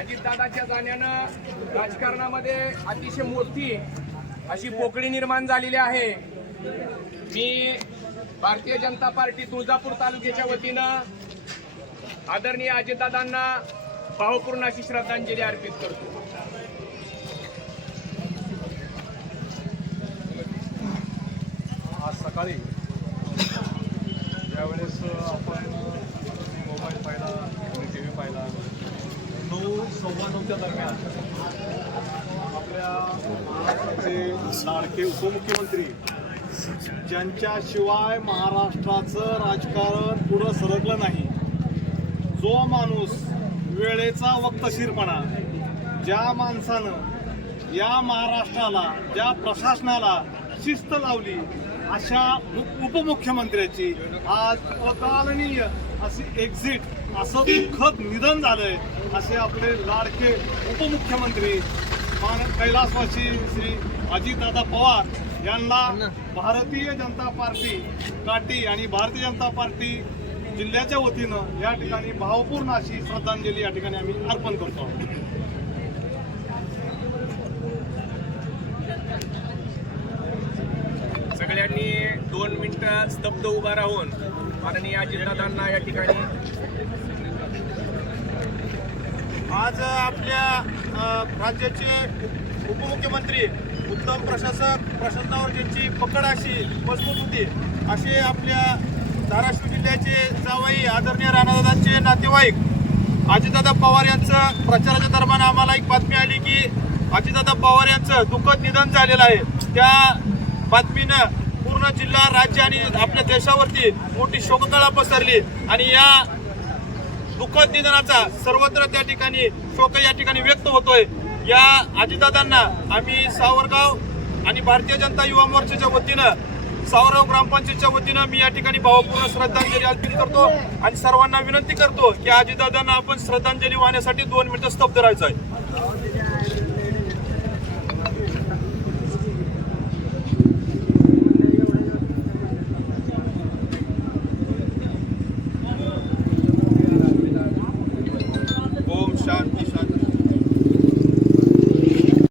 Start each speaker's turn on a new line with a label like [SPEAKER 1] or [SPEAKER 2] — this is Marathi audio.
[SPEAKER 1] अजितदादाच्या जाण्यानं राजकारणामध्ये अतिशय मोठी अशी पोकळी निर्माण झालेली आहे. मी भारतीय जनता पार्टी तुळजापूर तालुक्याच्या वतीनं आदरणीय अजितदादांना भावपूर्ण अशी श्रद्धांजली अर्पित करतो.
[SPEAKER 2] आज सकाळी ज्यावेळेस आपण मोबाईल पाहिला नऊ दरम्यान आपल्या महाराष्ट्राचे लाडके उपमुख्यमंत्री ज्यांच्याशिवाय महाराष्ट्राचं राजकारण पुढं सरकलं नाही. जो माणूस वेळेचा वक्तशीरपणा ज्या माणसानं या महाराष्ट्राला ज्या प्रशासनाला शिस्त लावली अशा उपमुख्यमंत्र्याची आज अकालनीय अशी एक्झिट असं दुःखद निधन झालंय असे आपले लाडके उपमुख्यमंत्री मान कैलासवासी श्री अजितदादा पवार यांना भारतीय जनता पार्टी काटी आणि भारतीय जनता पार्टी जिल्ह्याच्या वतीनं या ठिकाणी भावपूर्ण अशी श्रद्धांजली या ठिकाणी आम्ही अर्पण करतो आहोत.
[SPEAKER 1] सगळ्यांनी दोन मिनिटं स्तब्ध उभा राहून माननीय अजितदादांना या ठिकाणी.
[SPEAKER 3] आज आपल्या राज्याचे उपमुख्यमंत्री उत्तम प्रशासक प्रशासनावर ज्यांची पकड अशी मजबूत होती असे आपल्या धाराशिव जिल्ह्याचे जावई आदरणीय राणादादांचे नातेवाईक अजितदादा पवार यांचं प्रचाराच्या दरम्यान आम्हाला एक बातमी आली की अजितदादा पवार यांचं दुःखद निधन झालेलं आहे. त्या बातमीनं पूर्ण जिल्हा राज्य आणि आपल्या देशावरती मोठी शोककळा पसरली. आणि या दुःखद निधनाचा सर्वत्र त्या ठिकाणी शोक या ठिकाणी व्यक्त होतोय. या आजीदादांना आम्ही सावरगाव आणि भारतीय जनता युवा मोर्चाच्या वतीनं सावरगाव ग्रामपंचायतच्या वतीनं मी या ठिकाणी भावपूर्ण श्रद्धांजली अर्पित करतो आणि सर्वांना विनंती करतो की आजीदादांना आपण श्रद्धांजली वाहण्यासाठी दोन मिनिटं स्तब्ध राहायचं आहे